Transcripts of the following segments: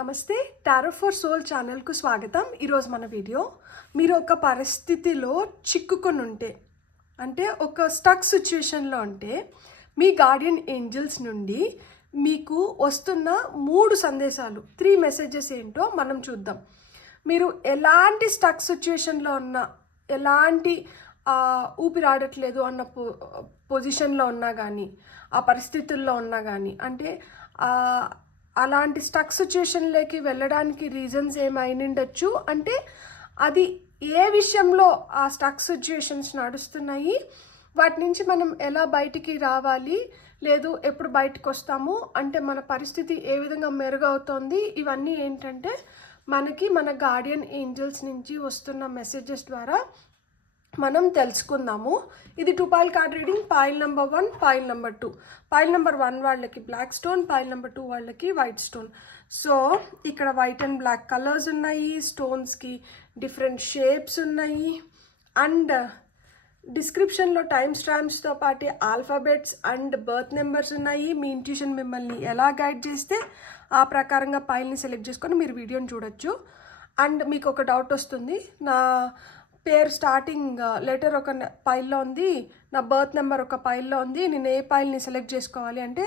నమస్తే, tarot for soul ఛానల్కు స్వాగతం. ఈరోజు మన వీడియో, మీరు ఒక పరిస్థితిలో చిక్కుకొని ఉంటే, అంటే ఒక స్టక్ సిచ్యువేషన్లో ఉంటే, మీ గార్డియన్ ఏంజల్స్ నుండి మీకు వస్తున్న 3 సందేశాలు, 3 మెసేజెస్ ఏంటో మనం చూద్దాం. మీరు ఎలాంటి స్టక్ సిచ్యువేషన్లో ఉన్నా, ఎలాంటి ఊపిరాడట్లేదు అన్న పొజిషన్లో ఉన్నా కానీ, ఆ పరిస్థితుల్లో ఉన్నా కానీ, అంటే అలాంటి స్టక్ సిచ్యువేషన్లోకి వెళ్ళడానికి రీజన్స్ ఏమైండొచ్చు, అంటే అది ఏ విషయంలో ఆ స్టక్ సిచ్యువేషన్స్ నడుస్తున్నాయి, వాటి నుంచి మనం ఎలా బయటికి రావాలి, లేదు ఎప్పుడు బయటకు వస్తాము, అంటే మన పరిస్థితి ఏ విధంగా మెరుగవుతోంది, ఇవన్నీ ఏంటంటే మనకి మన గార్డియన్ ఏంజల్స్ నుంచి వస్తున్న మెసేజెస్ ద్వారా మనం తెలుసుకుందాము. ఇది 2 foil card reading. Foil number 1, foil number 2. Foil number 1 వాళ్ళకి బ్లాక్ స్టోన్, పాయిల్ నెంబర్ 2 వాళ్ళకి వైట్ స్టోన్. సో ఇక్కడ వైట్ అండ్ బ్లాక్ కలర్స్ ఉన్నాయి, స్టోన్స్కి డిఫరెంట్ షేప్స్ ఉన్నాయి, అండ్ డిస్క్రిప్షన్లో టైమ్ స్టాంప్స్తో పాటు ఆల్ఫాబెట్స్ అండ్ బర్త్ నెంబర్స్ ఉన్నాయి. మీ ఇంట్యూషన్ మిమ్మల్ని ఎలా గైడ్ చేస్తే ఆ ప్రకారంగా పాయిల్ని సెలెక్ట్ చేసుకొని మీరు వీడియోని చూడొచ్చు. అండ్ మీకు ఒక డౌట్ వస్తుంది, నా పేరు స్టార్టింగ్ లెటర్ ఒక పైల్లో ఉంది, నా బర్త్ నెంబర్ ఒక పైల్లో ఉంది, నేను ఏ పైల్ని సెలెక్ట్ చేసుకోవాలి అంటే,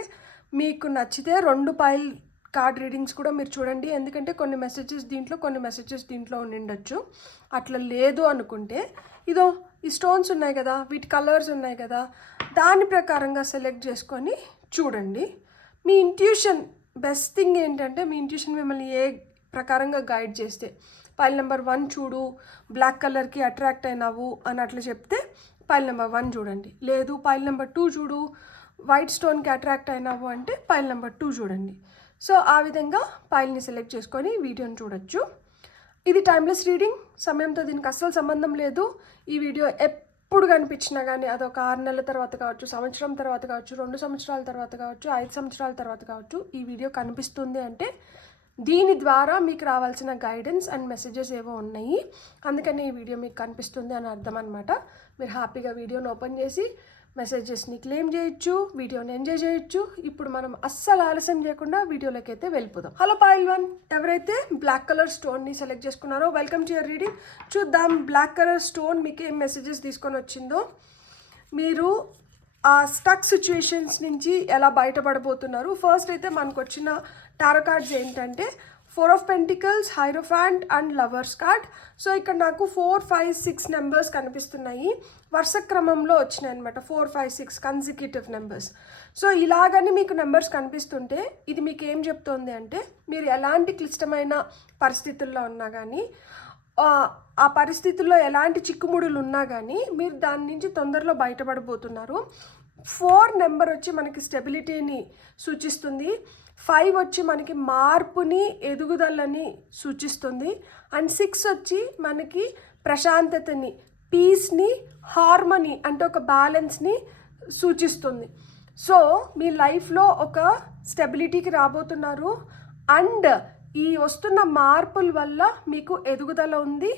మీకు నచ్చితే 2 పైల్ కార్డ్ రీడింగ్స్ కూడా మీరు చూడండి. ఎందుకంటే కొన్ని మెసేజెస్ దీంట్లో, కొన్ని మెసేజెస్ దీంట్లో ఉండిండొచ్చు. అట్లా లేదు అనుకుంటే, ఇదో ఈ స్టోన్స్ ఉన్నాయి కదా, వీటి కలర్స్ ఉన్నాయి కదా, దాని ప్రకారంగా సెలెక్ట్ చేసుకొని చూడండి. మీ ఇంట్యూషన్ బెస్ట్ థింగ్ ఏంటంటే, మీ ఇంట్యూషన్ మిమ్మల్ని ఏ ప్రకారంగా గైడ్ చేస్తే, పైల్ నెంబర్ 1 చూడు, బ్లాక్ కలర్కి అట్రాక్ట్ అయినావు అని అట్లా చెప్తే పైల్ నెంబర్ 1 చూడండి. లేదు పైల్ నెంబర్ 2 చూడు, వైట్ స్టోన్కి అట్రాక్ట్ అయినావు అంటే పైల్ నెంబర్ 2 చూడండి. సో ఆ విధంగా పైల్ని సెలెక్ట్ చేసుకొని వీడియోని చూడొచ్చు. ఇది టైమ్లెస్ రీడింగ్, సమయంతో దీనికి అస్సలు సంబంధం లేదు. ఈ వీడియో ఎప్పుడు కనిపించినా కానీ, అదొక 6 నెలల తర్వాత కావచ్చు, సంవత్సరం తర్వాత కావచ్చు, 2 సంవత్సరాల తర్వాత కావచ్చు, 5 సంవత్సరాల తర్వాత కావచ్చు, ఈ వీడియో కనిపిస్తుంది అంటే దీని ద్వారా మీకు రావాల్సిన గైడెన్స్ అండ్ మెసేజెస్ ఏవో ఉన్నాయి, అందుకని ఈ వీడియో మీకు కనిపిస్తుంది అని అర్థం అనమాట. మీరు హ్యాపీగా వీడియోని ఓపెన్ చేసి మెసేజెస్ని క్లెయిమ్ చేయొచ్చు, వీడియోని ఎంజాయ్ చేయొచ్చు. ఇప్పుడు మనం అస్సలు ఆలస్యం చేయకుండా వీడియోలోకి అయితే వెళ్ళిపోదాం. హలో పాయిల్ 1, ఎవరైతే బ్లాక్ కలర్ స్టోన్ని సెలెక్ట్ చేసుకున్నారో వెల్కమ్ టు యువర్ రీడింగ్. చూద్దాం బ్లాక్ కలర్ స్టోన్ మీకు ఏం మెసేజెస్ తీసుకొని వచ్చిందో, మీరు ఆ స్టక్ సిచ్యువేషన్స్ నుంచి ఎలా బయటపడబోతున్నారు. ఫస్ట్ అయితే మనకు వచ్చిన టారో కార్డ్స్ ఏంటంటే 4 of pentacles, hierophant and lovers card. So ఇక్కడ నాకు 4, 5, 6 నెంబర్స్ కనిపిస్తున్నాయి, వరుస క్రమంలో వచ్చినాయి అనమాట. 4, 5, 6 కన్సిక్యూటివ్ నెంబర్స్. సో ఇలాగని మీకు నెంబర్స్ కనిపిస్తుంటే ఇది మీకు ఏం చెప్తోంది అంటే, మీరు ఎలాంటి క్లిష్టమైన పరిస్థితుల్లో ఉన్నా కానీ, ఆ పరిస్థితుల్లో ఎలాంటి చిక్కుముడులు ఉన్నా కానీ మీరు దాని నుంచి తొందరలో బయటపడబోతున్నారు. 4 నెంబర్ వచ్చి మనకి స్టెబిలిటీని సూచిస్తుంది, 5 వచ్చి మనకి మార్పుని, ఎదుగుదలని సూచిస్తుంది, అండ్ 6 వచ్చి మనకి ప్రశాంతతని, పీస్ని, హార్మనీ అంటే ఒక బ్యాలెన్స్ని సూచిస్తుంది. సో మీ లైఫ్లో ఒక స్టెబిలిటీకి రాబోతున్నారు, అండ్ ఈ వస్తున్న మార్పుల వల్ల మీకు ఎదుగుదల ఉంది,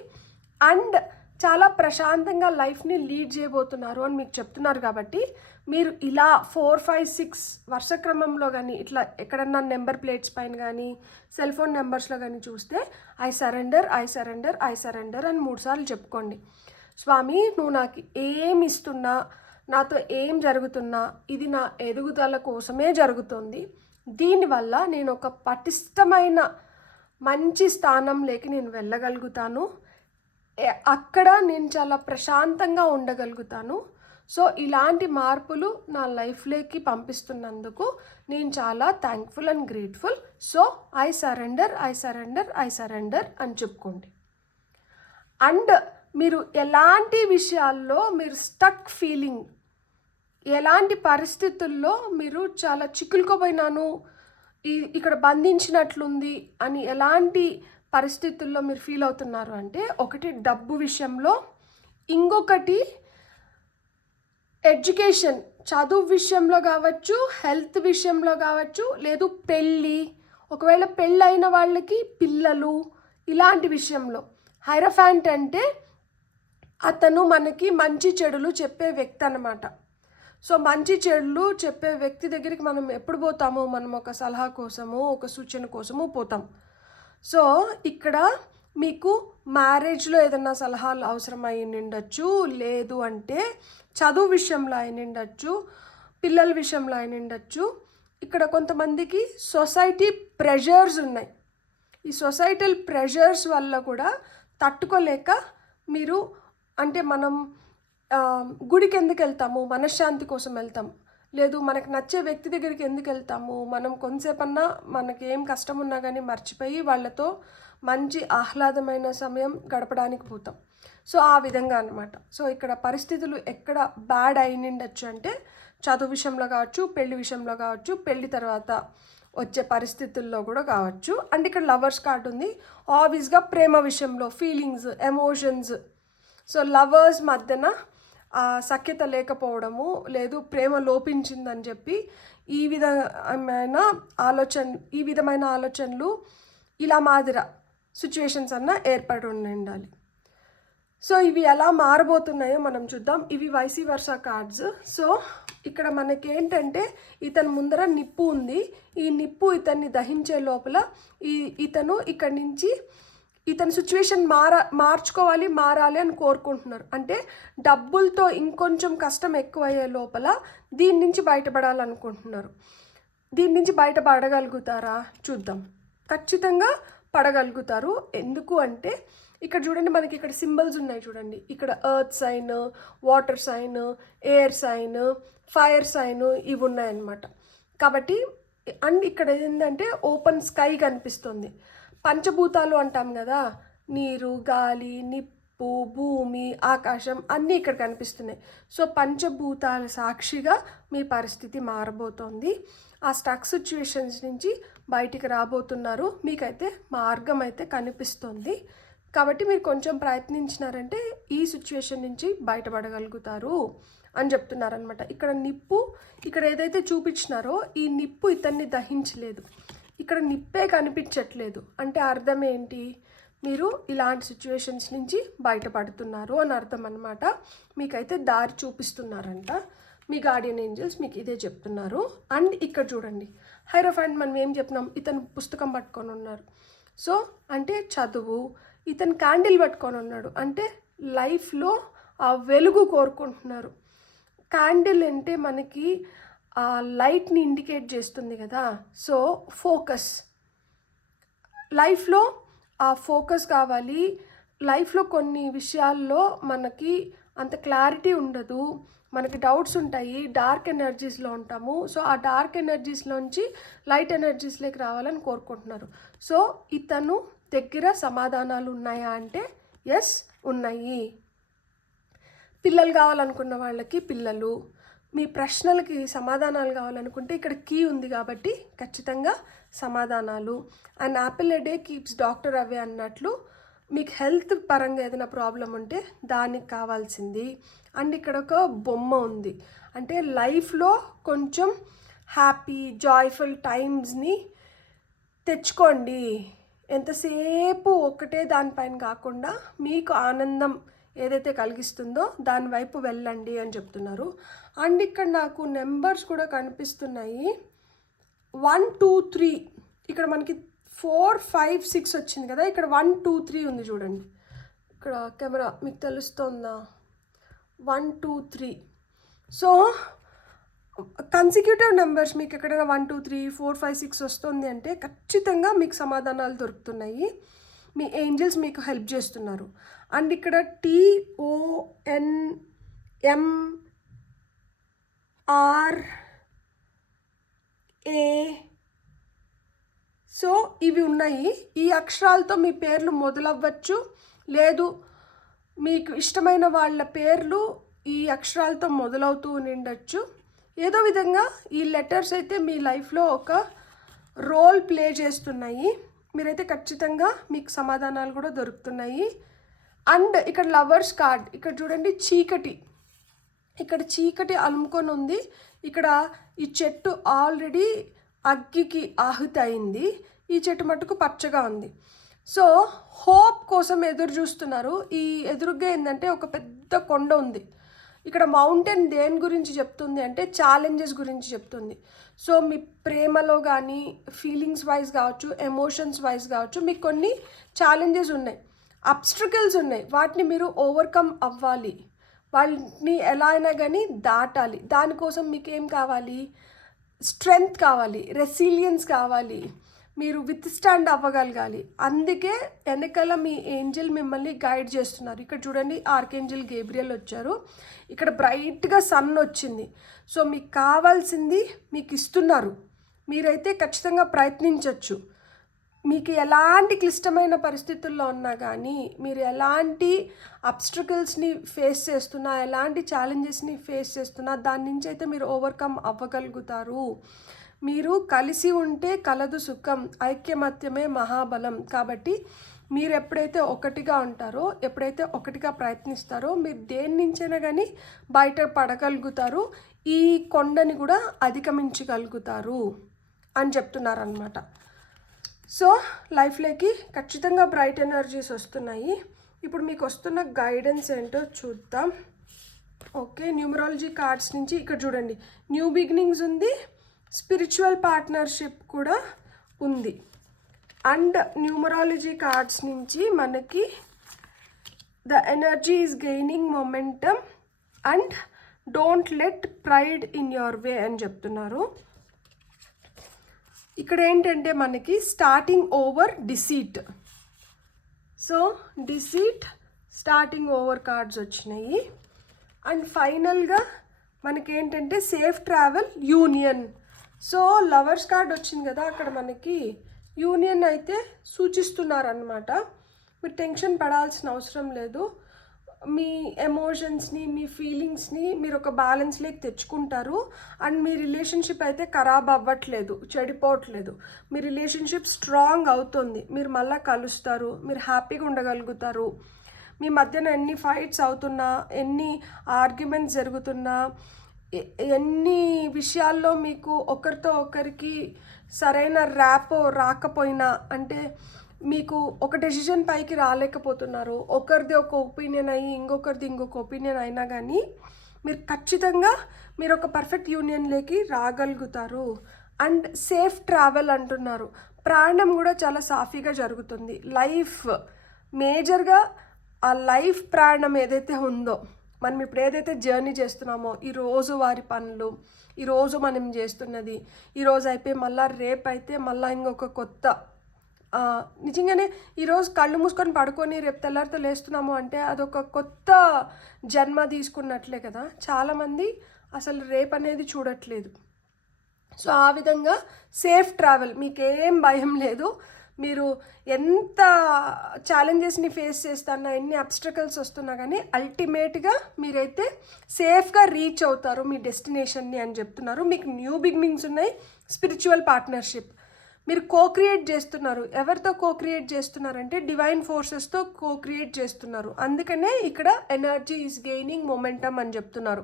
అండ్ చాలా ప్రశాంతంగా లైఫ్ని లీడ్ చేయబోతున్నారు అని మీకు చెప్తున్నారు. కాబట్టి మీరు ఇలా 4, 5, 6 వరుస క్రమంలో కానీ, ఇట్లా ఎక్కడన్నా నెంబర్ ప్లేట్స్ పైన కానీ, సెల్ ఫోన్ నెంబర్స్లో కానీ చూస్తే I surrender, I surrender, I surrender అని 3 సార్లు చెప్పుకోండి. స్వామి నువ్వు నాకు ఏమి ఇస్తున్నా, నాతో ఏం జరుగుతున్నా, ఇది నా ఎదుగుదల కోసమే జరుగుతుంది, దీనివల్ల నేను ఒక పటిష్టమైన మంచి స్థానంలోకి నేను వెళ్ళగలుగుతాను, అక్కడ నేను చాలా ప్రశాంతంగా ఉండగలుగుతాను. సో ఇలాంటి మార్పులు నా లైఫ్లోకి పంపిస్తున్నందుకు నేను చాలా thankful and grateful. So I surrender, I surrender, I surrender అని చెప్పుకోండి. అండ్ మీరు ఎలాంటి విషయాల్లో మీరు స్టక్ ఫీలింగ్, ఎలాంటి పరిస్థితుల్లో మీరు చాలా చిక్కులుకోపోయినాను, ఇక్కడ బంధించినట్లుంది అని ఎలాంటి పరిస్థితుల్లో మీరు ఫీల్ అవుతున్నారు అంటే, ఒకటి డబ్బు విషయంలో, ఇంకొకటి ఎడ్యుకేషన్, చదువు విషయంలో కావచ్చు, హెల్త్ విషయంలో కావచ్చు, లేదు పెళ్ళి, ఒకవేళ పెళ్ళైన వాళ్ళకి పిల్లలు, ఇలాంటి విషయంలో. హైరోఫాంట్ అంటే అతను మనకి మంచి చెడులు చెప్పే వ్యక్తి అన్నమాట. సో మంచి చెడులు చెప్పే వ్యక్తి దగ్గరికి మనం ఎప్పుడు పోతామో, మనం ఒక సలహా కోసమో, ఒక సూచన కోసమో పోతాం. సో ఇక్కడ మీకు మ్యారేజ్లో ఏదైనా సలహాలు అవసరం అయి ఉండొచ్చు, లేదు అంటే చదువు విషయంలో అయిన ఉండొచ్చు, పిల్లల విషయంలో అయిన ఉండొచ్చు. ఇక్కడ కొంతమందికి సొసైటీ ప్రెషర్స్ ఉన్నాయి. ఈ సొసైటల్ ప్రెషర్స్ వల్ల కూడా తట్టుకోలేక మీరు అంటే మనం గుడికి ఎందుకు వెళ్తాము? మనశ్శాంతి కోసం వెళ్తాం. లేదు మనకు నచ్చే వ్యక్తి దగ్గరికి ఎందుకు వెళ్తాము? మనం కొంతసేపన్నా మనకి ఏం కష్టం ఉన్నా కానీ మర్చిపోయి వాళ్ళతో మంచి ఆహ్లాదమైన సమయం గడపడానికి పోతాం. సో ఆ విధంగా అనమాట. సో ఇక్కడ పరిస్థితులు ఎక్కడ బ్యాడ్ అయినిండొచ్చు అంటే చదువు విషయంలో కావచ్చు, పెళ్లి విషయంలో కావచ్చు, పెళ్లి తర్వాత వచ్చే పరిస్థితుల్లో కూడా కావచ్చు. అండ్ ఇక్కడ లవర్స్ కార్డ్ ఉంది. ఆబ్వియస్గా ప్రేమ విషయంలో ఫీలింగ్స్, ఎమోషన్స్. సో లవర్స్ మధ్యన సఖ్యత లేకపోవడము, లేదు ప్రేమ లోపించిందని చెప్పి ఈ విధమైన ఆలోచనలు ఇలా మాదిర సిచ్యువేషన్స్ అన్న ఏర్పడి ఉండాలి. సో ఇవి ఎలా మారబోతున్నాయో మనం చూద్దాం. ఇవి వైసీ వర్స కార్డ్స్. సో ఇక్కడ మనకేంటంటే ఇతని ముందర నిప్పు ఉంది. ఈ నిప్పు ఇతన్ని దహించే లోపల ఇతను ఇక్కడి నుంచి ఇతని సిచ్యువేషన్ మారాలి అని కోరుకుంటున్నారు. అంటే డబ్బులతో ఇంకొంచెం కష్టం ఎక్కువయ్యే లోపల దీని నుంచి బయటపడాలనుకుంటున్నారు. దీని నుంచి బయటపడగలుగుతారా చూద్దాం. ఖచ్చితంగా పడగలుగుతారు. ఎందుకు అంటే ఇక్కడ చూడండి, మనకి ఇక్కడ సింబల్స్ ఉన్నాయి చూడండి. ఇక్కడ earth sign, water sign, air sign, fire sign ఇవి ఉన్నాయన్నమాట. కాబట్టి అండ్ ఇక్కడ ఏంటంటే ఓపెన్ స్కై కనిపిస్తుంది. పంచభూతాలు అంటాం కదా, నీరు, గాలి, నిప్పు, భూమి, ఆకాశం అన్నీ ఇక్కడ కనిపిస్తున్నాయి. సో పంచభూతాల సాక్షిగా మీ పరిస్థితి మారబోతోంది. ఆ స్టక్ సిచ్యువేషన్స్ నుంచి బయటికి రాబోతున్నారు. మీకైతే మార్గం అయితే కనిపిస్తుంది. కాబట్టి మీరు కొంచెం ప్రయత్నించినారంటే ఈ సిచ్యువేషన్ నుంచి బయటపడగలుగుతారు అని చెప్తున్నారనమాట. ఇక్కడ నిప్పు, ఇక్కడ ఏదైతే చూపించినారో ఈ నిప్పు ఇతన్ని దహించలేదు. ఇక్కడ నిప్పే కనిపించట్లేదు. అంటే అర్థం ఏంటి? మీరు ఇలాంటి సిచ్యువేషన్స్ నుంచి బయటపడుతున్నారు అని అర్థం అనమాట. మీకైతే దారి చూపిస్తున్నారంట మీ గార్డియన్ ఏంజల్స్, మీకు ఇదే చెప్తున్నారు. అండ్ ఇక్కడ చూడండి, హైరోఫాంట్ మనం ఏం చెప్పినాం? ఇతను పుస్తకం పట్టుకొని ఉన్నారు. సో అంటే చదువు. ఇతను క్యాండిల్ పట్టుకొని ఉన్నాడు అంటే లైఫ్లో ఆ వెలుగు కోరుకుంటున్నారు. క్యాండిల్ అంటే మనకి ఆ లైట్ని ఇండికేట్ చేస్తుంది కదా. సో ఫోకస్, లైఫ్లో ఆ ఫోకస్ కావాలి. లైఫ్లో కొన్ని విషయాల్లో మనకి అంత క్లారిటీ ఉండదు, మనకి డౌట్స్ ఉంటాయి, డార్క్ ఎనర్జీస్లో ఉంటాము. సో ఆ డార్క్ ఎనర్జీస్లోంచి లైట్ ఎనర్జీస్లోకి రావాలని కోరుకుంటున్నారు. సో ఇతను దగ్గర సమాధానాలు ఉన్నాయా అంటే ఎస్ ఉన్నాయి. పిల్లలు కావాలనుకున్న వాళ్ళకి పిల్లలు, మీ ప్రశ్నలకి సమాధానాలు కావాలనుకుంటే ఇక్కడ కీ ఉంది కాబట్టి ఖచ్చితంగా సమాధానాలు. And Apple a day keeps doctor away అన్నట్లు మీకు హెల్త్ పరంగా ఏదైనా ప్రాబ్లం ఉంటే దానికి కావాల్సింది. అండ్ ఇక్కడ ఒక బొమ్మ ఉంది. అంటే లైఫ్లో కొంచెం హ్యాపీ జాయ్ఫుల్ టైమ్స్ని తెచ్చుకోండి. ఎంతసేపు ఒక్కటే దానిపైన కాకుండా మీకు ఆనందం ఏదైతే కలిగిస్తుందో దాని వైపు వెళ్ళండి అని చెప్తున్నారు. అండ్ ఇక్కడ నాకు నెంబర్స్ కూడా కనిపిస్తున్నాయి. 1 2 3 ఇక్కడ మనకి 4 5 6 వచ్చింది కదా, ఇక్కడ 1 2 3 ఉంది చూడండి. ఇక్కడ కెమెరా మీకు తెలుస్తుందా? 1 2 3. సో కన్సిక్యూటివ్ నెంబర్స్ మీకు ఎక్కడైనా 1 2 3 4 5 6 వస్తుంది అంటే ఖచ్చితంగా మీకు సమాధానాలు దొరుకుతున్నాయి. మీ ఏంజల్స్ మీకు హెల్ప్ చేస్తున్నారు. అండ్ ఇక్కడ TONMRA, సో ఇవి ఉన్నాయి. ఈ అక్షరాలతో మీ పేర్లు మొదలవ్వచ్చు, లేదు మీకు ఇష్టమైన వాళ్ళ పేర్లు ఈ అక్షరాలతో మొదలవుతూ ఉండొచ్చు. ఏదో విధంగా ఈ లెటర్స్ అయితే మీ లైఫ్లో ఒక రోల్ ప్లే చేస్తున్నాయి. మీరైతే ఖచ్చితంగా మీకు సమాధానాలు కూడా దొరుకుతున్నాయి. అండ్ ఇక్కడ లవర్స్ కార్డ్, ఇక్కడ చూడండి చీకటి, ఇక్కడ చీకటి అలుముకొని ఉంది. ఇక్కడ ఈ చెట్టు ఆల్రెడీ అగ్గికి ఆహుతి అయింది. ఈ చెట్టు మట్టుకు పచ్చగా ఉంది. సో హోప్ కోసం ఎదురు చూస్తున్నారు. ఈ ఎదురుగా ఏంటంటే ఒక పెద్ద కొండ ఉంది. ఇక్కడ మౌంటైన్ దేని గురించి చెప్తుంది అంటే ఛాలెంజెస్ గురించి చెప్తుంది. సో మీ ప్రేమలో కానీ ఫీలింగ్స్ వైజ్ కావచ్చు, ఎమోషన్స్ వైజ్ కావచ్చు, మీకు కొన్ని ఛాలెంజెస్ ఉన్నాయి, అబ్స్ట్రకల్స్ ఉన్నాయి. వాటిని మీరు ఓవర్కమ్ అవ్వాలి, వాళ్ళని ఎలా అయినా కానీ దాటాలి. దానికోసం మీకు ఏం కావాలి? స్ట్రెంగ్త్ కావాలి, రెసిలియన్స్ కావాలి, మీరు విత్ స్టాండ్ అవ్వగలగాలి. అందుకే వెనకాల మీ ఏంజల్ మిమ్మల్ని గైడ్ చేస్తున్నారు. ఇక్కడ చూడండి, ఆర్కేంజల్ గేబ్రియల్ వచ్చారు, ఇక్కడ బ్రైట్గా సన్ వచ్చింది. సో మీకు కావాల్సింది మీకు ఇస్తున్నారు. మీరైతే ఖచ్చితంగా ప్రయత్నించవచ్చు. మీకు ఎలాంటి క్లిష్టమైన పరిస్థితుల్లో ఉన్నా కానీ, మీరు ఎలాంటి అబ్స్ట్రకల్స్ని ఫేస్ చేస్తున్నా, ఎలాంటి ఛాలెంజెస్ని ఫేస్ చేస్తున్నా, దాని నుంచి అయితే మీరు ఓవర్కమ్ అవ్వగలుగుతారు. మీరు కలిసి ఉంటే కలదు సుఖం, ఐక్యమత్యమే మహాబలం. కాబట్టి మీరు ఎప్పుడైతే ఒకటిగా ఉంటారో, ఎప్పుడైతే ఒకటిగా ప్రయత్నిస్తారో, మీరు దేని నుంచైనా కానీ బయట పడగలుగుతారు, ఈ కొండని కూడా అధిగమించగలుగుతారు అని చెప్తున్నారనమాట. సో లైఫ్లోకి ఖచ్చితంగా బ్రైట్ ఎనర్జీస్ వస్తున్నాయి. ఇప్పుడు మీకు వస్తున్న గైడెన్స్ ఏంటో చూద్దాం. ఓకే, న్యూమరాలజీ కార్డ్స్ నుంచి ఇక్కడ చూడండి, న్యూ బిగినింగ్స్ ఉంది, స్పిరిచువల్ పార్ట్నర్షిప్ కూడా ఉంది. అండ్ న్యూమరాలజీ కార్డ్స్ నుంచి మనకి the energy is gaining momentum and don't let pride in your way అని చెప్తున్నారు. ఇక్కడ ఏంటంటే మనకి starting over deceit. So deceit, starting over cards వచ్చినాయి. అండ్ ఫైనల్గా మనకేంటంటే safe travel, union. So lovers card వచ్చింది కదా, అక్కడ మనకి యూనియన్ అయితే సూచిస్తున్నారనమాట. మీరు టెన్షన్ పడాల్సిన అవసరం లేదు. మీ ఎమోషన్స్ని, మీ ఫీలింగ్స్ని మీరు ఒక బ్యాలెన్స్లోకి తెచ్చుకుంటారు. అండ్ మీ రిలేషన్షిప్ అయితే ఖరాబ్ అవ్వట్లేదు, చెడిపోవట్లేదు. మీ రిలేషన్షిప్ స్ట్రాంగ్ అవుతుంది. మీరు మళ్ళీ కలుస్తారు, మీరు హ్యాపీగా ఉండగలుగుతారు. మీ మధ్యన ఎన్ని ఫైట్స్ అవుతున్నా, ఎన్ని ఆర్గ్యుమెంట్స్ జరుగుతున్నా, ఎన్ని విషయాల్లో మీకు ఒకరితో ఒకరికి సరైన ర్యాపో రాకపోయినా, అంటే మీకు ఒక డెసిషన్ పైకి రాలేకపోతున్నారు, ఒకరిది ఒక ఒపీనియన్ అయ్యి ఇంకొకరిది ఇంకొక ఒపీనియన్ అయినా కానీ మీరు ఖచ్చితంగా మీరు ఒక పర్ఫెక్ట్ యూనియన్లోకి రాగలుగుతారు. అండ్ సేఫ్ ట్రావెల్ అంటున్నారు. ప్రయాణం కూడా చాలా సాఫీగా జరుగుతుంది. లైఫ్ మేజర్గా ఆ లైఫ్ ప్రయాణం ఏదైతే ఉందో, మనం ఇప్పుడు ఏదైతే జర్నీ చేస్తున్నామో, ఈరోజు వారి పనులు, ఈరోజు మనం చేస్తున్నది, ఈరోజు అయిపోయి మళ్ళీ రేపు అయితే మళ్ళీ ఇంకొక కొత్త, నిజంగానే ఈరోజు కళ్ళు మూసుకొని పడుకొని రేపు తెల్లారితో లేస్తున్నాము అంటే అదొక కొత్త జన్మ తీసుకున్నట్లే కదా. చాలామంది అసలు రేపు అనేది చూడట్లేదు. సో ఆ విధంగా సేఫ్ ట్రావెల్, మీకేం భయం లేదు. మీరు ఎంత ఛాలెంజెస్ని ఫేస్ చేస్తున్నా, ఎన్ని అబ్స్ట్రకల్స్ వస్తున్నా కానీ అల్టిమేట్గా మీరైతే సేఫ్గా రీచ్ అవుతారు మీ డెస్టినేషన్ని అని చెప్తున్నారు. మీకు న్యూ బిగినింగ్స్ ఉన్నాయి, స్పిరిచువల్ పార్ట్నర్షిప్, మీరు కోక్రియేట్ చేస్తున్నారు. ఎవరితో కోక్రియేట్ చేస్తున్నారంటే డివైన్ ఫోర్సెస్తో కోక్రియేట్ చేస్తున్నారు. అందుకనే ఇక్కడ ఎనర్జీ ఈజ్ గెయినింగ్ మొమెంటమ్ అని చెప్తున్నారు.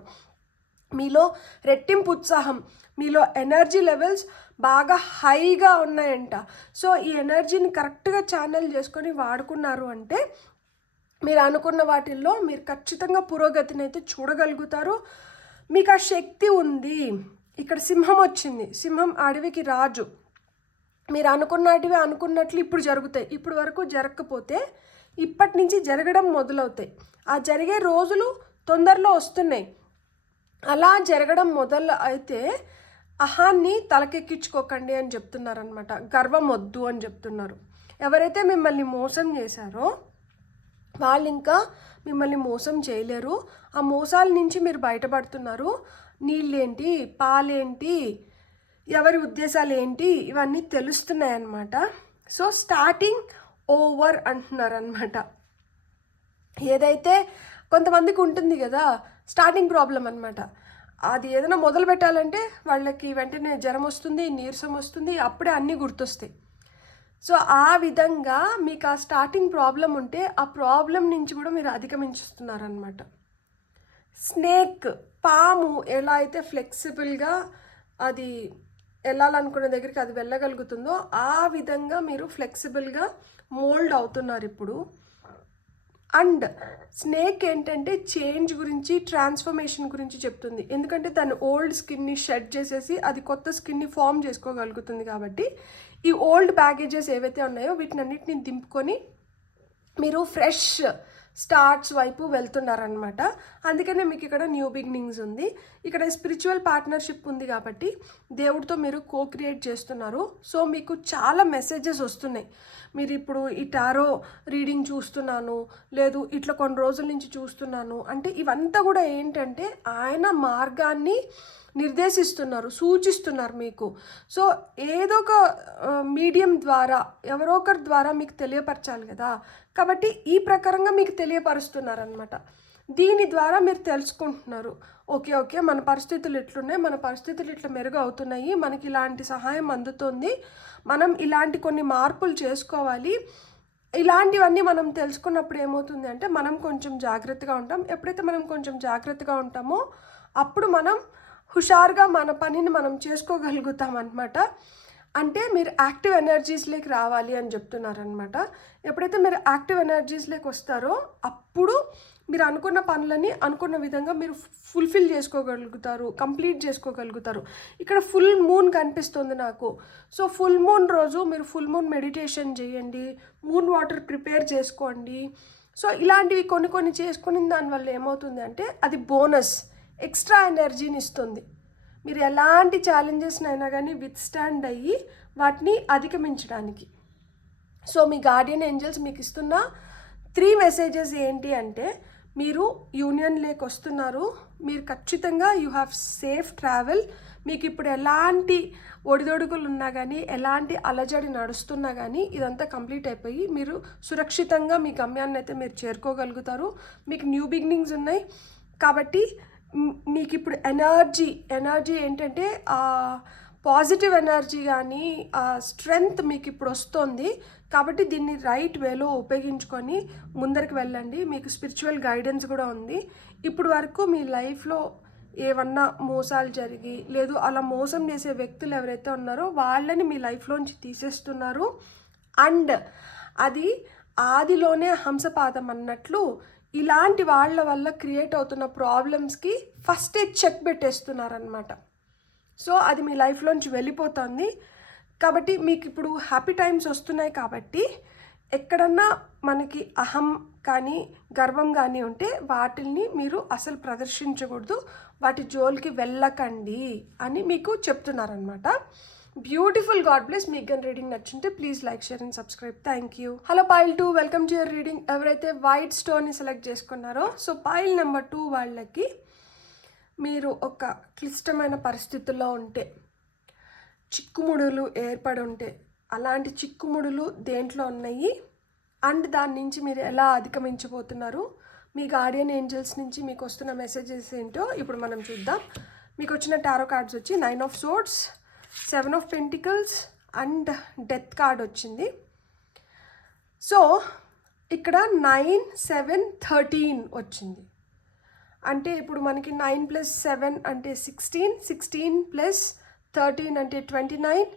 మీలో రెట్టింపు ఉత్సాహం, మీలో ఎనర్జీ లెవెల్స్ బాగా హైగా ఉన్నాయంట. సో ఈ ఎనర్జీని కరెక్ట్గా ఛానల్ చేసుకొని వాడుకున్నారు అంటే మీరు అనుకున్న వాటిల్లో మీరు ఖచ్చితంగా పురోగతిని అయితే చూడగలుగుతారు. మీకు ఆ శక్తి ఉంది. ఇక్కడ సింహం వచ్చింది, సింహం అడవికి రాజు. మీరు అనుకున్నటివి అనుకున్నట్లు ఇప్పుడు జరుగుతాయి. ఇప్పుడు వరకు జరగకపోతే ఇప్పటి నుంచి జరగడం మొదలవుతాయి. ఆ జరిగే రోజులు తొందరలో వస్తున్నాయి. అలా జరగడం మొదలు అయితే అహాన్ని తలకెక్కించుకోకండి అని చెప్తున్నారనమాట. గర్వం వద్దు అని చెప్తున్నారు. ఎవరైతే మిమ్మల్ని మోసం చేశారో వాళ్ళు ఇంకా మిమ్మల్ని మోసం చేయలేరు. ఆ మోసాల నుంచి మీరు బయటపడుతున్నారు. నీళ్ళేంటి, పాలేంటి, ఎవరి ఉద్దేశాలు ఏంటి, ఇవన్నీ తెలుస్తున్నాయి అన్నమాట. సో స్టార్టింగ్ ఓవర్ అంటున్నారనమాట. ఏదైతే కొంతమందికి ఉంటుంది కదా స్టార్టింగ్ ప్రాబ్లం అనమాట, అది ఏదైనా మొదలు పెట్టాలంటే వాళ్ళకి వెంటనే జ్వరం వస్తుంది, నీరసం వస్తుంది, అప్పుడే అన్నీ గుర్తొస్తాయి. సో ఆ విధంగా మీకు ఆ స్టార్టింగ్ ప్రాబ్లం ఉంటే ఆ ప్రాబ్లం నుంచి కూడా మీరు అధిగమించుస్తున్నారనమాట. స్నేక్, పాము ఎలా అయితే ఫ్లెక్సిబుల్గా అది వెళ్ళాలనుకునే దగ్గరికి అది వెళ్ళగలుగుతుందో ఆ విధంగా మీరు ఫ్లెక్సిబుల్గా మోల్డ్ అవుతున్నారు ఇప్పుడు. అండ్ స్నేక్ ఏంటంటే చేంజ్ గురించి, ట్రాన్స్ఫర్మేషన్ గురించి చెప్తుంది. ఎందుకంటే దాని ఓల్డ్ స్కిన్ని షెడ్ చేసేసి అది కొత్త స్కిన్ని ఫామ్ చేసుకోగలుగుతుంది. కాబట్టి ఈ ఓల్డ్ బ్యాగేజెస్ ఏవైతే ఉన్నాయో వీటినన్నిటిని దింపుకొని మీరు ఫ్రెష్ స్టార్ట్స్ వైపు వెళ్తున్నారనమాట. అందుకనే మీకు ఇక్కడ న్యూ బిగినింగ్స్ ఉంది. ఇక్కడ స్పిరిచువల్ పార్ట్నర్షిప్ ఉంది కాబట్టి దేవుడితో మీరు క్రియేట్ చేస్తున్నారు. సో మీకు చాలా మెసేజెస్ వస్తున్నాయి. మీరు ఇప్పుడు ఈ టారో రీడింగ్ చూస్తున్నాను, లేదు ఇట్లా కొన్ని రోజుల నుంచి చూస్తున్నాను అంటే ఇవంతా కూడా ఏంటంటే ఆయన మార్గాన్ని నిర్దేశిస్తున్నారు, సూచిస్తున్నారు మీకు. సో ఏదో ఒక మీడియం ద్వారా, ఎవరో ఒకరి ద్వారా మీకు తెలియపరచాలి కదా. కాబట్టి ఈ ప్రకారంగా మీకు తెలియపరుస్తున్నారనమాట. దీని ద్వారా మీరు తెలుసుకుంటున్నారు, ఓకే మన పరిస్థితులు ఎట్లున్నాయి, మన పరిస్థితులు ఇట్లా మెరుగు అవుతున్నాయి, మనకి ఇలాంటి సహాయం అందుతుంది, మనం ఇలాంటి కొన్ని మార్పులు చేసుకోవాలి. ఇలాంటివన్నీ మనం తెలుసుకున్నప్పుడు ఏమవుతుంది అంటే మనం కొంచెం జాగ్రత్తగా ఉంటాం. ఎప్పుడైతే మనం కొంచెం జాగ్రత్తగా ఉంటామో అప్పుడు మనం హుషారుగా మన పనిని మనం చేసుకోగలుగుతాం అనమాట. అంటే మీరు యాక్టివ్ ఎనర్జీస్లోకి రావాలి అని చెప్తున్నారనమాట. ఎప్పుడైతే మీరు యాక్టివ్ ఎనర్జీస్లోకి వస్తారో అప్పుడు మీరు అనుకున్న పనులని అనుకున్న విధంగా మీరు ఫుల్ఫిల్ చేసుకోగలుగుతారు, కంప్లీట్ చేసుకోగలుగుతారు. ఇక్కడ ఫుల్ మూన్ కనిపిస్తుంది నాకు. సో ఫుల్ మూన్ రోజు మీరు ఫుల్ మూన్ మెడిటేషన్ చేయండి, మూన్ వాటర్ ప్రిపేర్ చేసుకోండి. సో ఇలాంటివి కొన్ని చేసుకుని దానివల్ల ఏమవుతుంది అంటే అది బోనస్, ఎక్స్ట్రా ఎనర్జీని ఇస్తుంది. మీరు ఎలాంటి ఛాలెంజెస్నైనా కానీ విత్స్టాండ్ అయ్యి వాటిని అధిగమించడానికి. సో మీ గార్డియన్ ఏంజల్స్ మీకు ఇస్తున్న 3 మెసేజెస్ ఏంటి అంటే మీరు యూనియన్లోకి వస్తున్నారు, మీరు ఖచ్చితంగా యూ హ్యావ్ సేఫ్ ట్రావెల్. మీకు ఇప్పుడు ఎలాంటి ఒడిదొడుగులు ఉన్నా కానీ, ఎలాంటి అలజడి నడుస్తున్నా కానీ ఇదంతా కంప్లీట్ అయిపోయి మీరు సురక్షితంగా మీ గమ్యాన్ని అయితే మీరు చేరుకోగలుగుతారు. మీకు న్యూ బిగినింగ్స్ ఉన్నాయి కాబట్టి మీకు ఇప్పుడు ఎనర్జీ ఏంటంటే పాజిటివ్ ఎనర్జీ కానీ స్ట్రెంగ్త్ మీకు ఇప్పుడు వస్తుంది. కాబట్టి దీన్ని రైట్ వేలో ఉపయోగించుకొని ముందరికి వెళ్ళండి. మీకు స్పిరిచువల్ గైడెన్స్ కూడా ఉంది. ఇప్పుడు వరకు మీ లైఫ్లో ఏమన్నా మోసాలు జరిగి, లేదు అలా మోసం చేసే వ్యక్తులు ఎవరైతే ఉన్నారో వాళ్ళని మీ లైఫ్లోంచి తీసేస్తున్నారు. అండ్ అది ఆదిలోనే హంసపాదం అన్నట్లు ఇలాంటి వాళ్ళ వల్ల క్రియేట్ అవుతున్న ప్రాబ్లమ్స్కి ఫస్ట్ చెక్ పెట్టేస్తున్నారనమాట. సో అది మీ లైఫ్లోంచి వెళ్ళిపోతుంది. కాబట్టి మీకు ఇప్పుడు హ్యాపీ టైమ్స్ వస్తున్నాయి. కాబట్టి ఎక్కడన్నా మనకి అహం కానీ గర్వం కానీ ఉంటే వాటిల్ని మీరు అసలు ప్రదర్శించకూడదు, వాటి జోలికి వెళ్ళకండి అని మీకు చెప్తున్నారనమాట. Beautiful, God bless. మీకు గన్ రీడింగ్ నచ్చింటే please like, share and subscribe. Thank you. Hello pile 2, welcome to your reading. ఎవరైతే వైట్ స్టోన్ని సెలెక్ట్ చేసుకున్నారో సో పైల్ నెంబర్ 2 వాళ్ళకి మీరు ఒక క్లిష్టమైన పరిస్థితుల్లో ఉంటే, చిక్కుముడులు ఏర్పడి ఉంటే, అలాంటి చిక్కుముడులు దేంట్లో ఉన్నాయి అండ్ దాని నుంచి మీరు ఎలా అధిగమించబోతున్నారు, మీ గార్డియన్ ఏంజల్స్ నుంచి మీకు వస్తున్న మెసేజెస్ ఏంటో ఇప్పుడు మనం చూద్దాం. మీకు వచ్చిన టారో కార్డ్స్ వచ్చి 9 of swords, 7 of pentacles and death card వచ్చింది. సో ఇక్కడ 9, 7, 13 వచ్చింది. అంటే ఇప్పుడు మనకి 9 + 7 అంటే 16, 16 + 13 అంటే 29,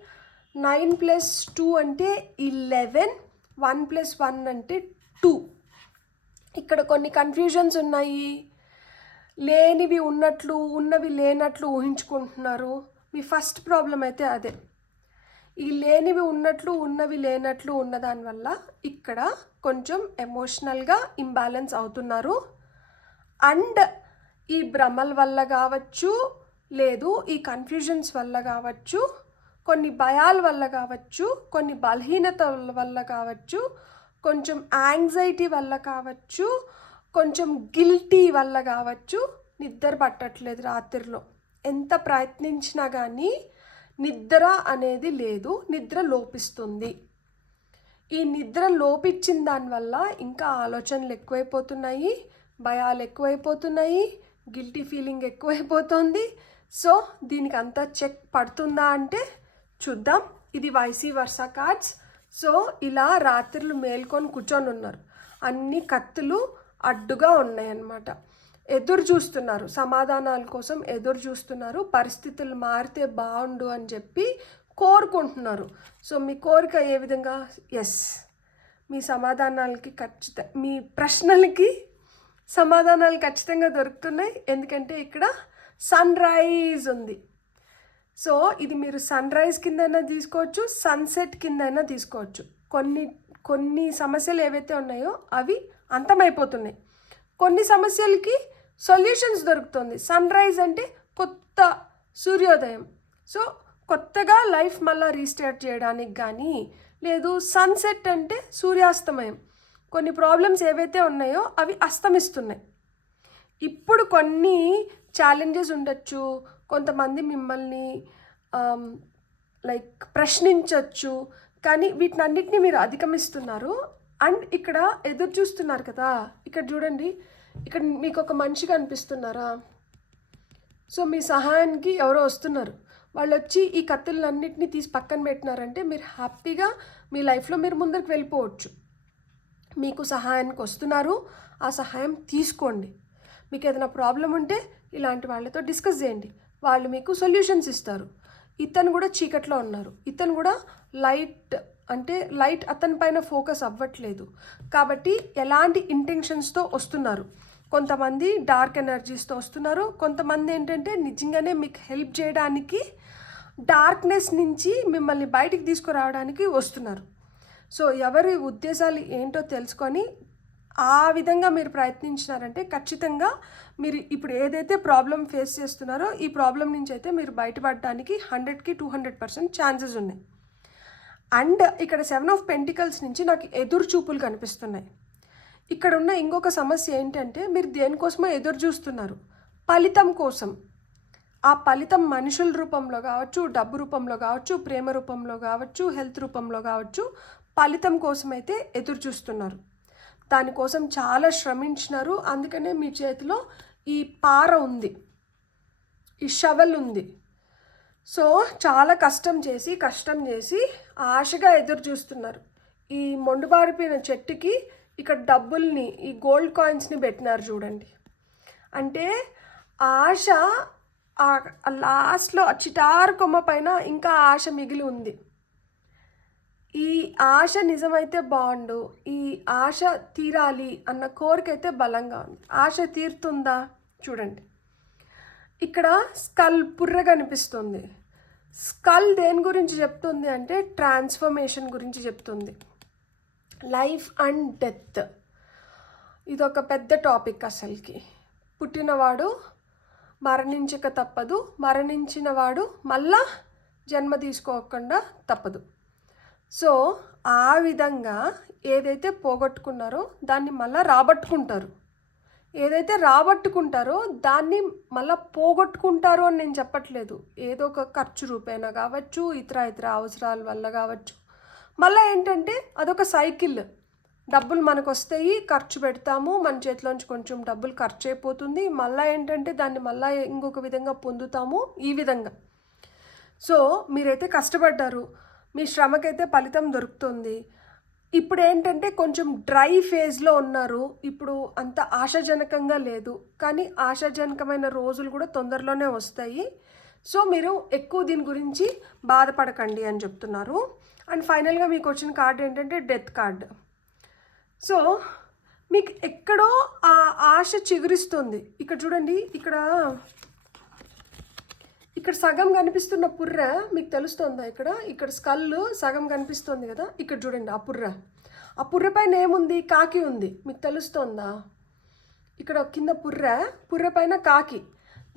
9 + 2 అంటే 11, 1 + 1 అంటే 2. ఇక్కడ కొన్ని కన్ఫ్యూజన్స్ ఉన్నాయి. లేనివి ఉన్నట్లు, ఉన్నవి లేనట్లు ఊహించుకుంటున్నారు. మీ ఫస్ట్ ప్రాబ్లం అయితే అదే. ఈ లేనివి ఉన్నట్లు, ఉన్నవి లేనట్లు ఉన్నదానివల్ల ఇక్కడ కొంచెం ఎమోషనల్గా ఇంబ్యాలెన్స్ అవుతున్నారు. అండ్ ఈ భ్రమల వల్ల కావచ్చు, లేదు ఈ కన్ఫ్యూజన్స్ వల్ల కావచ్చు, కొన్ని భయాల వల్ల కావచ్చు, కొన్ని బలహీనతల వల్ల కావచ్చు, కొంచెం యాంగ్జైటీ వల్ల కావచ్చు, కొంచెం గిల్టీ వల్ల కావచ్చు నిద్ర పట్టట్లేదు రాత్రిలో. ఎంత ప్రయత్నించినా కానీ నిద్ర అనేది లేదు, నిద్ర లోపిస్తుంది. ఈ నిద్ర లోపించిన దానివల్ల ఇంకా ఆలోచనలు ఎక్కువైపోతున్నాయి, భయాలు ఎక్కువైపోతున్నాయి, గిల్టీ ఫీలింగ్ ఎక్కువైపోతుంది. సో దీనికి అంతా చెక్ పడుతుందా అంటే చూద్దాం. ఇది వైసీ వర్సా కార్డ్స్. సో ఇలా రాత్రులు మేల్కొని కూర్చొని ఉన్నారు, అన్ని కత్తులు అడ్డుగా ఉన్నాయన్నమాట. ఎదురు చూస్తున్నారు, సమాధానాల కోసం ఎదురు చూస్తున్నారు, పరిస్థితులు మారితే బాగుండు అని చెప్పి కోరుకుంటున్నారు. సో మీ కోరిక ఏ విధంగా? ఎస్, మీ సమాధానాలకి మీ ప్రశ్నలకి సమాధానాలు ఖచ్చితంగా దొరుకుతున్నాయి. ఎందుకంటే ఇక్కడ సన్ రైజ్ ఉంది. సో ఇది మీరు సన్ రైజ్ కిందైనా తీసుకోవచ్చు, సన్సెట్ కిందైనా తీసుకోవచ్చు. కొన్ని సమస్యలు ఏవైతే ఉన్నాయో అవి అంతమైపోతున్నాయి. కొన్ని సమస్యలకి సొల్యూషన్స్ దొరుకుతుంది. సన్ రైజ్ అంటే కొత్త సూర్యోదయం. సో కొత్తగా లైఫ్ మళ్ళీ రీస్టార్ట్ చేయడానికి కానీ, లేదు సన్సెట్ అంటే సూర్యాస్తమయం. కొన్ని ప్రాబ్లమ్స్ ఏవైతే ఉన్నాయో అవి అస్తమిస్తున్నాయి. ఇప్పుడు కొన్ని ఛాలెంజెస్ ఉండొచ్చు, కొంతమంది మిమ్మల్ని లైక్ ప్రశ్నించవచ్చు, కానీ వీటినన్నిటిని మీరు అధిగమిస్తున్నారు. అండ్ ఇక్కడ ఎదురు చూస్తున్నారు కదా, ఇక్కడ చూడండి, ఇక్కడ మీకు ఒక మనిషి కనిపిస్తున్నారా? సో మీ సహాయానికి ఎవరో వస్తున్నారు. వాళ్ళు వచ్చి ఈ కత్తులన్నింటినీ తీసి పక్కన పెట్టినారంటే మీరు హ్యాపీగా మీ లైఫ్లో మీరు ముందరికి వెళ్ళిపోవచ్చు. మీకు సహాయానికి వస్తున్నారు, ఆ సహాయం తీసుకోండి. మీకు ఏదైనా ప్రాబ్లం ఉంటే ఇలాంటి వాళ్ళతో డిస్కస్ చేయండి, వాళ్ళు మీకు సొల్యూషన్స్ ఇస్తారు. ఇతను కూడా చీకట్లో ఉన్నారు, ఇతను కూడా లైట్ అతని పైన ఫోకస్ అవ్వట్లేదు. కాబట్టి ఎలాంటి ఇంటెన్షన్స్తో వస్తున్నారు? కొంతమంది డార్క్ ఎనర్జీస్తో వస్తున్నారు, కొంతమంది ఏంటంటే నిజంగానే మీకు హెల్ప్ చేయడానికి, డార్క్నెస్ నుంచి మిమ్మల్ని బయటికి తీసుకురావడానికి వస్తున్నారు. సో ఎవరి ఉద్దేశాలు ఏంటో తెలుసుకొని ఆ విధంగా మీరు ప్రయత్నించినారంటే ఖచ్చితంగా మీరు ఇప్పుడు ఏదైతే ప్రాబ్లం ఫేస్ చేస్తున్నారో ఈ ప్రాబ్లం నుంచి అయితే మీరు బయటపడడానికి 100కి 200% ఛాన్సెస్ ఉన్నాయి. అండ్ ఇక్కడ 7 ఆఫ్ పెంటికల్స్ నుంచి నాకు ఎదురు చూపులు కనిపిస్తున్నాయి. ఇక్కడ ఉన్న ఇంకొక సమస్య ఏంటంటే మీరు దేనికోసమో ఎదురు చూస్తున్నారు, ఫలితం కోసం. ఆ ఫలితం మనుషుల రూపంలో కావచ్చు, డబ్బు రూపంలో కావచ్చు, ప్రేమ రూపంలో కావచ్చు, హెల్త్ రూపంలో కావచ్చు, ఫలితం కోసమైతే ఎదురు చూస్తున్నారు. దానికోసం చాలా శ్రమించినారు. అందుకనే మీ చేతిలో ఈ పార ఉంది, ఈ షవల్ ఉంది. సో చాలా కష్టం చేసి ఆశగా ఎదురు చూస్తున్నారు. ఈ మొండుబారిపోయిన చెట్టుకి ఇక్కడ డబ్బుల్ని, ఈ గోల్డ్ కాయిన్స్ని పెట్టినారు చూడండి. అంటే ఆశ లాస్ట్లో చిటారు కొమ్మ పైన ఇంకా ఆశ మిగిలి ఉంది. ఈ ఆశ నిజమైతే బాగుండు, ఈ ఆశ తీరాలి అన్న కోరిక అయితే బలంగా ఉంది. ఆశ తీరుతుందా? చూడండి, ఇక్కడ స్కల్ పుర్ర కనిపిస్తుంది. స్కల్ దేని గురించి చెప్తుంది అంటే ట్రాన్స్ఫర్మేషన్ గురించి చెప్తుంది. లైఫ్ అండ్ డెత్ ఇదొక పెద్ద టాపిక్. అసలుకి పుట్టినవాడు మరణించక తప్పదు, మరణించిన వాడు మళ్ళా జన్మ తీసుకోకుండా తప్పదు. సో ఆ విధంగా ఏదైతే పోగొట్టుకున్నారో దాన్ని మళ్ళీ రాబట్టుకుంటారు, ఏదైతే రాబట్టుకుంటారో దాన్ని మళ్ళీ పోగొట్టుకుంటారు అని నేను చెప్పట్లేదు. ఏదో ఒక ఖర్చు రూపేనా కావచ్చు, ఇతర అవసరాల వల్ల కావచ్చు. మళ్ళీ ఏంటంటే అదొక సైకిల్. డబ్బులు మనకు వస్తాయి, ఖర్చు పెడతాము, మన చేతిలోంచి కొంచెం డబ్బులు ఖర్చు అయిపోతుంది, మళ్ళీ ఏంటంటే దాన్ని మళ్ళీ ఇంకొక విధంగా పొందుతాము, ఈ విధంగా. సో మీరైతే కష్టపడ్డారు, మీ శ్రమకైతే ఫలితం దొరుకుతుంది. ఇప్పుడు ఏంటంటే కొంచెం డ్రై ఫేజ్లో ఉన్నారు, ఇప్పుడు అంత ఆశాజనకంగా లేదు, కానీ ఆశాజనకమైన రోజులు కూడా తొందరలోనే వస్తాయి. సో మీరు ఎక్కువ దీని గురించి బాధపడకండి అని చెప్తున్నారు. అండ్ ఫైనల్గా మీకు వచ్చిన కార్డు ఏంటంటే డెత్ కార్డ్. సో మీకు ఎక్కడో ఆ ఆశ చిగురిస్తుంది. ఇక్కడ చూడండి, ఇక్కడ సగం కనిపిస్తున్న పుర్ర మీకు తెలుస్తుందా? ఇక్కడ స్కల్ సగం కనిపిస్తుంది కదా, ఇక్కడ చూడండి ఆ పుర్ర పైన ఏముంది? కాకి ఉంది, మీకు తెలుస్తుందా? ఇక్కడ కింద పుర్ర పైన కాకి.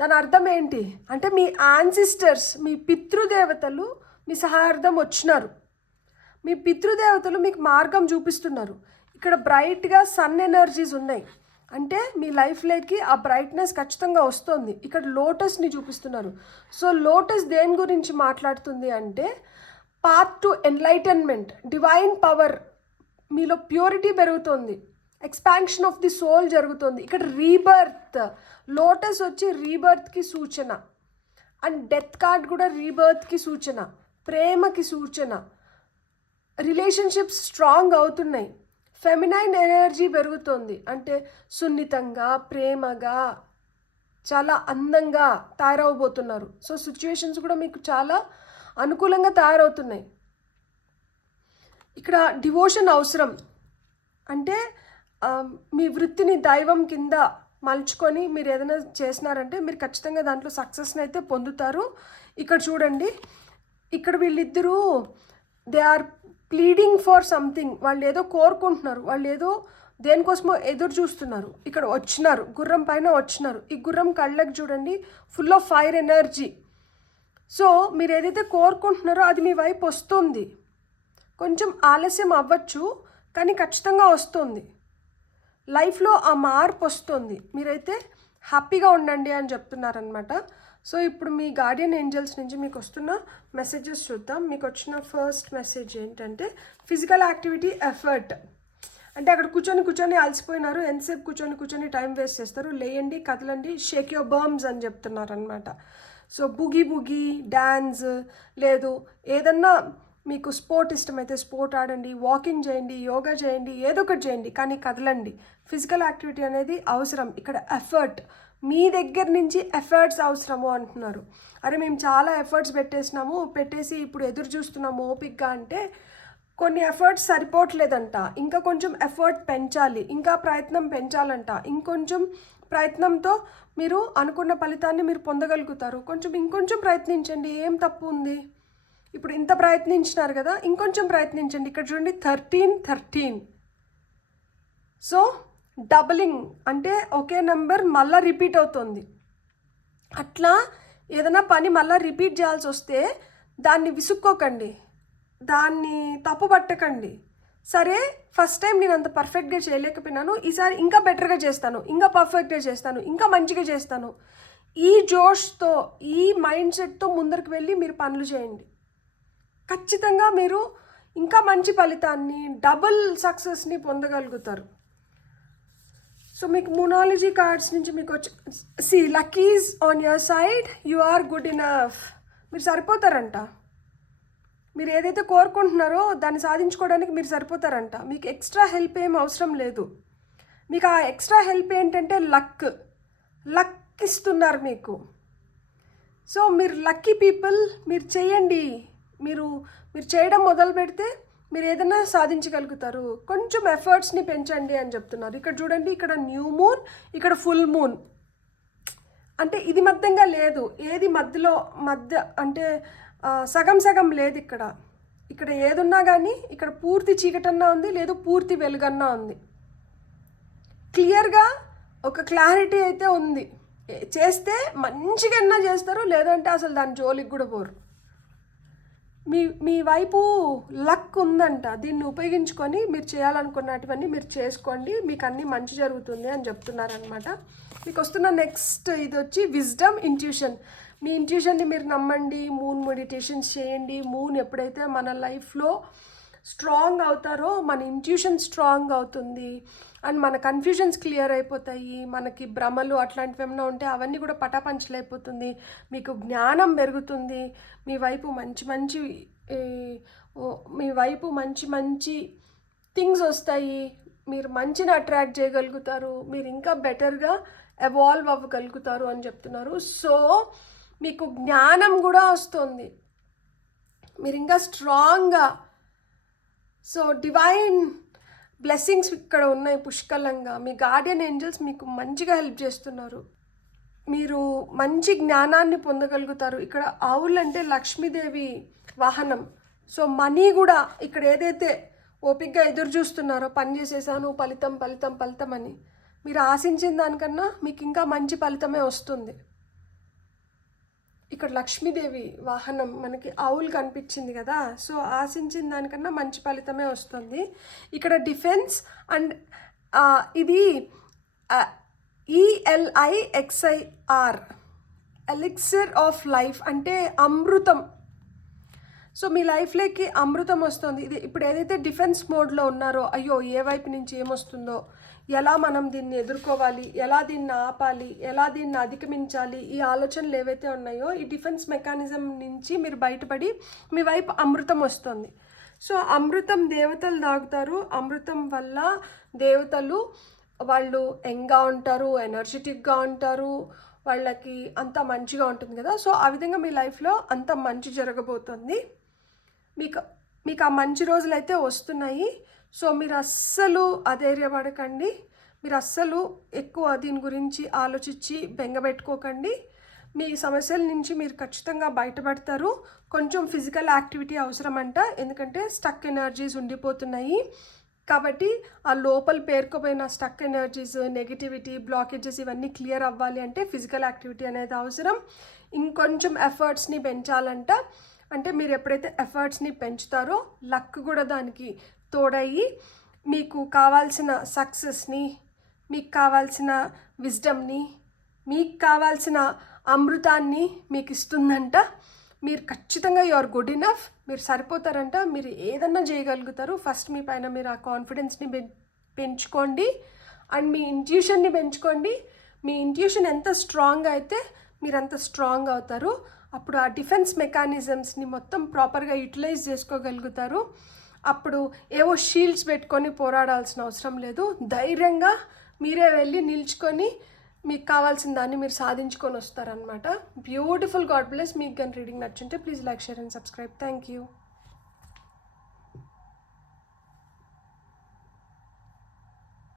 దాని అర్థం ఏంటి అంటే మీ యాన్సిస్టర్స్, మీ పితృదేవతలు మీ సహాయార్థం వచ్చినారు. మీ పితృదేవతలు మీకు మార్గం చూపిస్తున్నారు. ఇక్కడ బ్రైట్గా సన్ ఎనర్జీస్ ఉన్నాయి, అంటే మీ లైఫ్లోకి ఆ బ్రైట్నెస్ ఖచ్చితంగా వస్తుంది. ఇక్కడ లోటస్ని చూపిస్తున్నారు. సో లోటస్ దేని గురించి మాట్లాడుతుంది అంటే path to enlightenment, divine power, మీలో ప్యూరిటీ పెరుగుతుంది, ఎక్స్పాన్షన్ ఆఫ్ ది సోల్ జరుగుతుంది. ఇక్కడ రీబర్త్, లోటస్ వచ్చి రీబర్త్కి సూచన. అండ్ డెత్ కార్డ్ కూడా రీబర్త్కి సూచన, ప్రేమకి సూచన. రిలేషన్షిప్స్ స్ట్రాంగ్ అవుతున్నాయి, ఫెమినైన్ ఎనర్జీ పెరుగుతుంది, అంటే సున్నితంగా, ప్రేమగా, చాలా అందంగా తయారవబోతున్నారు. సో సిచ్యువేషన్స్ కూడా మీకు చాలా అనుకూలంగా తయారవుతున్నాయి. ఇక్కడ డివోషన్ అవసరం. అంటే మీ వృత్తిని దైవం కింద మలుచుకొని మీరు ఏదైనా చేసినారంటే మీరు ఖచ్చితంగా దాంట్లో సక్సెస్ని అయితే పొందుతారు. ఇక్కడ చూడండి, ఇక్కడ వీళ్ళిద్దరూ they are pleading for something. వాళ్ళు ఏదో కోరుకుంటున్నారు, వాళ్ళు ఏదో దేనికోసమో ఎదురు చూస్తున్నారు. ఇక్కడ వచ్చినారు, గుర్రం పైన వచ్చినారు. ఈ గుర్రం కళ్ళకి చూడండి, full of fire energy. So మీరు ఏదైతే కోరుకుంటున్నారో అది మీ వైపు వస్తుంది. కొంచెం ఆలస్యం అవ్వచ్చు, కానీ ఖచ్చితంగా వస్తుంది. లైఫ్లో ఆ మార్పు వస్తుంది. మీరైతే హ్యాపీగా ఉండండి అని చెప్తున్నారనమాట. సో ఇప్పుడు మీ గార్డియన్ ఏంజల్స్ నుంచి మీకు వస్తున్న మెసేజెస్ చూద్దాం. మీకు వచ్చిన ఫస్ట్ మెసేజ్ ఏంటంటే ఫిజికల్ యాక్టివిటీ ఎఫర్ట్. అంటే అక్కడ కూర్చొని అలసిపోయినారు, ఎంతసేపు కూర్చొని టైం వేస్ట్ చేస్తారు, లేయండి, కదలండి, షేక్ యువర్ బర్మ్స్ అని చెప్తున్నారనమాట. సో బుగీ డ్యాన్స్, లేదు ఏదన్నా మీకు స్పోర్ట్ ఇష్టమైతే స్పోర్ట్ ఆడండి, వాకింగ్ చేయండి, యోగా చేయండి, ఏదో ఒకటి చేయండి, కానీ కదలండి. ఫిజికల్ యాక్టివిటీ అనేది అవసరం. ఇక్కడ ఎఫర్ట్, మీ దగ్గర నుంచి ఎఫర్ట్స్ అవసరము అంటున్నారు. అరే మేము చాలా ఎఫర్ట్స్ పెట్టేసి ఇప్పుడు ఎదురు చూస్తున్నాము ఓపిక్గా అంటే కొన్ని ఎఫర్ట్స్ సరిపోవట్లేదంట. ఇంకా కొంచెం ఎఫర్ట్ పెంచాలి, ఇంకా ప్రయత్నం పెంచాలంట. ఇంకొంచెం ప్రయత్నంతో మీరు అనుకున్న ఫలితాన్ని మీరు పొందగలుగుతారు. ఇంకొంచెం ప్రయత్నించండి, ఏం తప్పు ఉంది? ఇప్పుడు ఇంత ప్రయత్నించినారు కదా, ఇంకొంచెం ప్రయత్నించండి. ఇక్కడ చూడండి 13. సో డబలింగ్ అంటే ఒకే నెంబర్ మళ్ళీ రిపీట్ అవుతుంది. అట్లా ఏదైనా పని మళ్ళీ రిపీట్ చేయాల్సి వస్తే దాన్ని విసుక్కోకండి, దాన్ని తప్పు పట్టకండి. సరే ఫస్ట్ టైం నేను అంత పర్ఫెక్ట్గా చేయలేకపోయినాను, ఈసారి ఇంకా బెటర్గా చేస్తాను, ఇంకా పర్ఫెక్ట్గా చేస్తాను, ఇంకా మంచిగా చేస్తాను. ఈ జోష్తో, ఈ మైండ్ సెట్తో ముందరికి వెళ్ళి మీరు పనులు చేయండి. ఖచ్చితంగా మీరు ఇంకా మంచి ఫలితాన్ని, డబుల్ సక్సెస్ని పొందగలుగుతారు. సో మీకు మూనాలజీ కార్డ్స్ నుంచి మీకు వచ్చి luck is on your side, you are good enough. మీరు సరిపోతారంట. మీరు ఏదైతే కోరుకుంటున్నారో దాన్ని సాధించుకోవడానికి మీరు సరిపోతారంట. మీకు ఎక్స్ట్రా హెల్ప్ ఏం అవసరం లేదు. మీకు ఆ ఎక్స్ట్రా హెల్ప్ ఏంటంటే లక్ ఇస్తున్నారు మీకు. సో మీరు లక్కీ పీపుల్. మీరు చేయండి, మీరు చేయడం మొదలు పెడితే మీరు ఏదైనా సాధించగలుగుతారు. కొంచెం ఎఫర్ట్స్ని పెంచండి అని చెప్తున్నారు. ఇక్కడ చూడండి, ఇక్కడ న్యూ మూన్, ఇక్కడ ఫుల్ మూన్. అంటే ఇది మధ్యంగా లేదు, ఏది మధ్య అంటే సగం లేదు. ఇక్కడ ఏదున్నా కానీ ఇక్కడ పూర్తి చీకటన్నా ఉంది, లేదు పూర్తి వెలుగన్నా ఉంది. క్లియర్గా ఒక క్లారిటీ అయితే ఉంది. చేస్తే మంచిగా చేస్తారు, లేదంటే అసలు దాని జోలికి కూడా పోరు. మీ వైపు లక్ ఉందంట. దీన్ని ఉపయోగించుకొని మీరు చేయాలనుకున్నటువన్నీ మీరు చేసుకోండి, మీకు అన్నీ మంచి జరుగుతుంది అని చెప్తున్నారనమాట. మీకు వస్తున్న నెక్స్ట్ ఇది వచ్చి విజ్డమ్, ఇంట్యూషన్. మీ ఇంట్యూషన్ని మీరు నమ్మండి, మూన్ మెడిటేషన్స్ చేయండి. మూన్ ఎప్పుడైతే మన లైఫ్లో స్ట్రాంగ్ అవుతారో మన ఇంట్యూషన్ స్ట్రాంగ్ అవుతుంది, అండ్ మన కన్ఫ్యూజన్స్ క్లియర్ అయిపోతాయి. మనకి భ్రమలు అట్లాంటివి ఏమైనా ఉంటే అవన్నీ కూడా పటాపంచలైపోతుంది. మీకు జ్ఞానం పెరుగుతుంది. మీ వైపు మంచి థింగ్స్ వస్తాయి. మీరు మంచిని అట్రాక్ట్ చేయగలుగుతారు. మీరు ఇంకా బెటర్గా ఎవాల్వ్ అవ్వగలుగుతారు అని చెప్తున్నారు. సో మీకు జ్ఞానం కూడా వస్తుంది, మీరు ఇంకా స్ట్రాంగ్గా. సో డివైన్ బ్లెస్సింగ్స్ ఇక్కడ ఉన్నాయి పుష్కలంగా. మీ గార్డియన్ ఏంజల్స్ మీకు మంచిగా హెల్ప్ చేస్తున్నారు. మీరు మంచి జ్ఞానాన్ని పొందగలుగుతారు. ఇక్కడ ఆవులు అంటే లక్ష్మీదేవి వాహనం. సో మనీ కూడా ఇక్కడ ఏదైతే ఓపికగా ఎదురు చూస్తున్నారో, పని చేసేసాను ఫలితం అని, మీరు ఆశించిన దానికన్నా మీకు ఇంకా మంచి ఫలితమే వస్తుంది. ఇక్కడ లక్ష్మీదేవి వాహనం మనకి ఆవులు కనిపించింది కదా, సో ఆశించిన దానికన్నా మంచి ఫలితమే వస్తుంది. ఇక్కడ డిఫెన్స్ అండ్ ఇది ELIXIR, ఎలిక్సిర్ ఆఫ్ లైఫ్ అంటే అమృతం. సో మీ లైఫ్లోకి అమృతం వస్తుంది. ఇది ఇప్పుడు ఏదైతే డిఫెన్స్ మోడ్లో ఉన్నారో, అయ్యో ఏ వైపు నుంచి ఏమొస్తుందో, ఎలా మనం దీన్ని ఎదుర్కోవాలి, ఎలా దీన్ని ఆపాలి, ఎలా దీన్ని అధిగమించాలి, ఈ ఆలోచనలు ఏవైతే ఉన్నాయో ఈ డిఫెన్స్ మెకానిజం నుంచి మీరు బయటపడి మీ వైపు అమృతం వస్తుంది. సో అమృతం దేవతలు తాగుతారు. అమృతం వల్ల దేవతలు వాళ్ళు యంగ్గా ఉంటారు, ఎనర్జెటిక్గా ఉంటారు, వాళ్ళకి అంత మంచిగా ఉంటుంది కదా. సో ఆ విధంగా మీ లైఫ్లో అంత మంచి జరగబోతుంది. మీకు ఆ మంచి రోజులు అయితే వస్తున్నాయి. సో మీరు అస్సలు అధైర్యపడకండి, మీరు అస్సలు ఎక్కువ దీని గురించి ఆలోచించి బెంగపెట్టుకోకండి. మీ సమస్యల నుంచి మీరు ఖచ్చితంగా బయటపడతారు. కొంచెం ఫిజికల్ యాక్టివిటీ అవసరమంట, ఎందుకంటే స్టక్ ఎనర్జీస్ ఉండిపోతున్నాయి. కాబట్టి ఆ లోపల పేరుకుపోయిన స్టక్ ఎనర్జీస్, నెగిటివిటీ, బ్లాకేజెస్ ఇవన్నీ క్లియర్ అవ్వాలి అంటే ఫిజికల్ యాక్టివిటీ అనేది అవసరం. ఇంకొంచెం ఎఫర్ట్స్ని పెంచాలంట. అంటే మీరు ఎప్పుడైతే ఎఫర్ట్స్ని పెంచుతారో లక్ కూడా దానికి తోడయ్యి మీకు కావాల్సిన సక్సెస్ని, మీకు కావాల్సిన విజ్డమ్ని, మీకు కావాల్సిన అమృతాన్ని మీకు ఇస్తుందంట. మీరు ఖచ్చితంగా యు ఆర్ గుడ్ ఇనఫ్, మీరు సరిపోతారంట, మీరు ఏదన్నా చేయగలుగుతారు. ఫస్ట్ మీ పైన మీరు ఆ కాన్ఫిడెన్స్ని పెంచుకోండి అండ్ మీ ఇంట్యూషన్ని పెంచుకోండి. మీ ఇంట్యూషన్ ఎంత స్ట్రాంగ్ అయితే మీరు అంత స్ట్రాంగ్ అవుతారు. అప్పుడు ఆ డిఫెన్స్ మెకానిజమ్స్ని మొత్తం ప్రాపర్గా యూటిలైజ్ చేసుకోగలుగుతారు. అప్పుడు ఏవో షీల్డ్స్ పెట్టుకొని పోరాడాల్సిన అవసరం లేదు. ధైర్యంగా మీరే వెళ్ళి నిల్చుకొని మీకు కావాల్సిన దాన్ని మీరు సాధించుకొని వస్తారనమాట. బ్యూటిఫుల్. God bless. మీకు కానీ రీడింగ్ నచ్చుంటే please like, share and subscribe. Thank you.